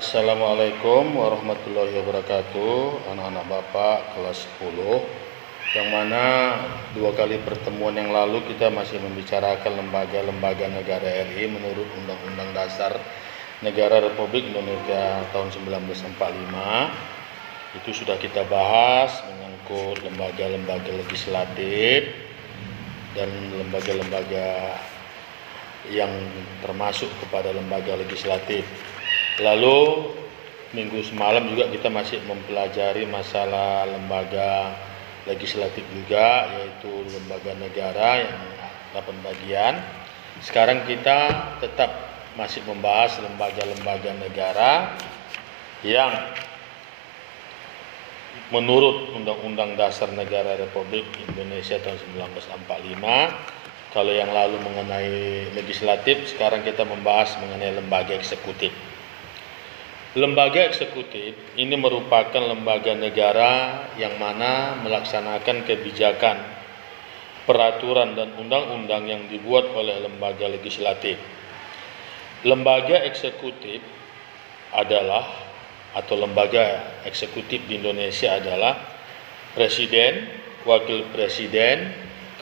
Assalamualaikum warahmatullahi wabarakatuh, anak-anak Bapak kelas 10, yang mana 2 kali pertemuan yang lalu kita masih membicarakan lembaga-lembaga negara RI menurut Undang-Undang Dasar Negara Republik Indonesia tahun 1945. Itu sudah kita bahas menyangkut lembaga-lembaga legislatif dan lembaga-lembaga yang termasuk kepada lembaga legislatif. Lalu minggu semalam juga kita masih mempelajari masalah lembaga legislatif juga, yaitu lembaga negara yang 8 bagian. Sekarang kita tetap masih membahas lembaga-lembaga negara yang menurut Undang-Undang Dasar Negara Republik Indonesia tahun 1945. Kalau yang lalu mengenai legislatif, sekarang kita membahas mengenai lembaga eksekutif. Lembaga eksekutif ini merupakan lembaga negara yang mana melaksanakan kebijakan, peraturan dan undang-undang yang dibuat oleh lembaga legislatif. Lembaga eksekutif adalah atau lembaga eksekutif di Indonesia adalah presiden, wakil presiden,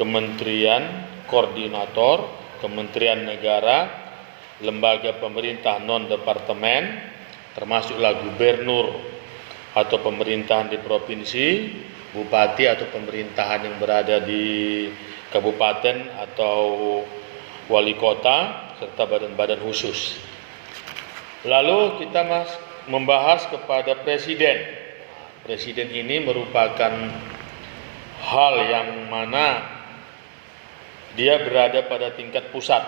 kementerian, koordinator, kementerian negara, lembaga pemerintah non-departemen, termasuklah gubernur atau pemerintahan di provinsi, bupati atau pemerintahan yang berada di kabupaten atau wali kota, serta badan-badan khusus. Lalu kita membahas kepada presiden. Presiden ini merupakan hal yang mana dia berada pada tingkat pusat.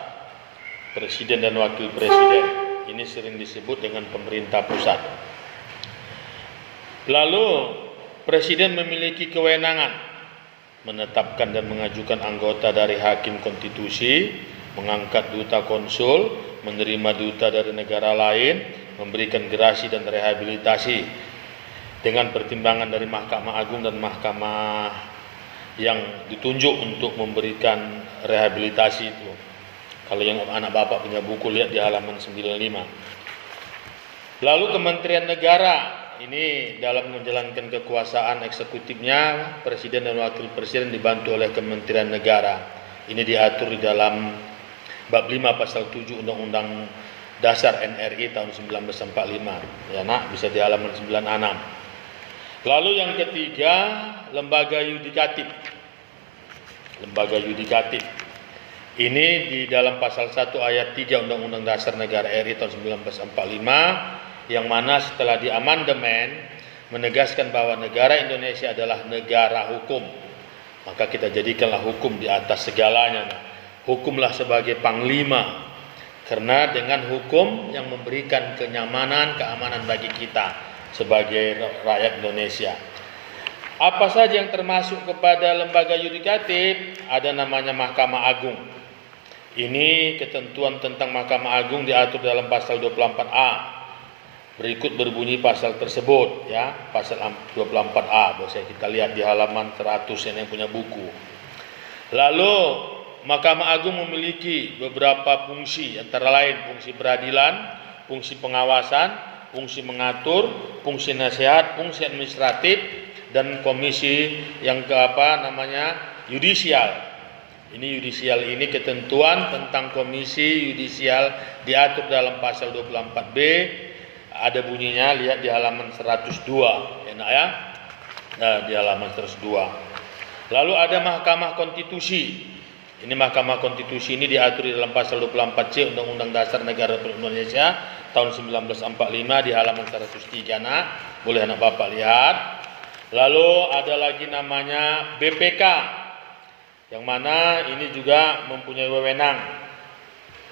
Presiden dan wakil presiden ini sering disebut dengan pemerintah pusat. Lalu presiden memiliki kewenangan menetapkan dan mengajukan anggota dari hakim konstitusi, mengangkat duta konsul, menerima duta dari negara lain, memberikan gerasi dan rehabilitasi dengan pertimbangan dari Mahkamah Agung dan mahkamah yang ditunjuk untuk memberikan rehabilitasi itu. Kalau yang anak Bapak punya buku, lihat di halaman 95. Lalu Kementerian Negara ini dalam menjalankan kekuasaan eksekutifnya, presiden dan wakil presiden dibantu oleh Kementerian Negara. Ini diatur di dalam bab 5 pasal 7 Undang-Undang Dasar NRI tahun 1945. Ya nak, bisa di halaman 96. Lalu yang ketiga, lembaga yudikatif. Lembaga yudikatif ini di dalam pasal 1 ayat 3 Undang-Undang Dasar Negara RI tahun 1945, yang mana setelah diamandemen menegaskan bahwa negara Indonesia adalah negara hukum. Maka kita jadikanlah hukum di atas segalanya. Hukumlah sebagai panglima, karena dengan hukum yang memberikan kenyamanan, keamanan bagi kita sebagai rakyat Indonesia. Apa saja yang termasuk kepada lembaga yudikatif? Ada namanya Mahkamah Agung. Ini ketentuan tentang Mahkamah Agung diatur dalam pasal 24A. Berikut berbunyi pasal tersebut, ya, pasal 24A. Bisa kita lihat di halaman 100 yang punya buku. Lalu Mahkamah Agung memiliki beberapa fungsi, antara lain fungsi peradilan, fungsi pengawasan, fungsi mengatur, fungsi nasihat, fungsi administratif, dan komisi yang yudisial. Ini yudisial ini ketentuan tentang komisi yudisial diatur dalam pasal 24B. Ada bunyinya, lihat di halaman 102. Enak ya? Nah, di halaman 102. Lalu ada Mahkamah Konstitusi. Ini Mahkamah Konstitusi ini diatur di dalam pasal 24C Undang-Undang Dasar Negara Republik Indonesia tahun 1945 di halaman 103. Nah, boleh anak Bapak lihat. Lalu ada lagi namanya BPK, yang mana ini juga mempunyai wewenang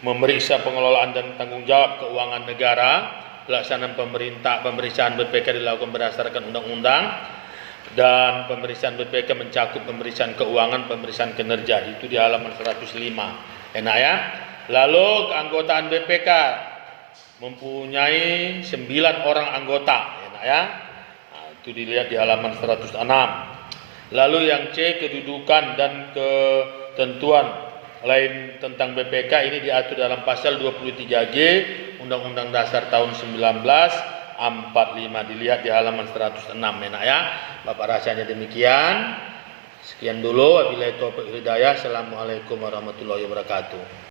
memeriksa pengelolaan dan tanggung jawab keuangan negara. Pelaksanaan pemeriksaan BPK dilakukan berdasarkan undang-undang, dan pemeriksaan BPK mencakup pemeriksaan keuangan, pemeriksaan kinerja. Itu di halaman 105. Enak ya? Lalu keanggotaan BPK mempunyai 9 orang anggota. Enak ya? Nah, itu dilihat di halaman 106. Lalu yang C, kedudukan dan ketentuan lain tentang BPK ini diatur dalam pasal 23G Undang-Undang Dasar tahun 1945. Dilihat di halaman 106 ya nak ya. Bapak rasanya demikian. Sekian dulu. Wabillahi taufiq hidayah. Assalamualaikum warahmatullahi wabarakatuh.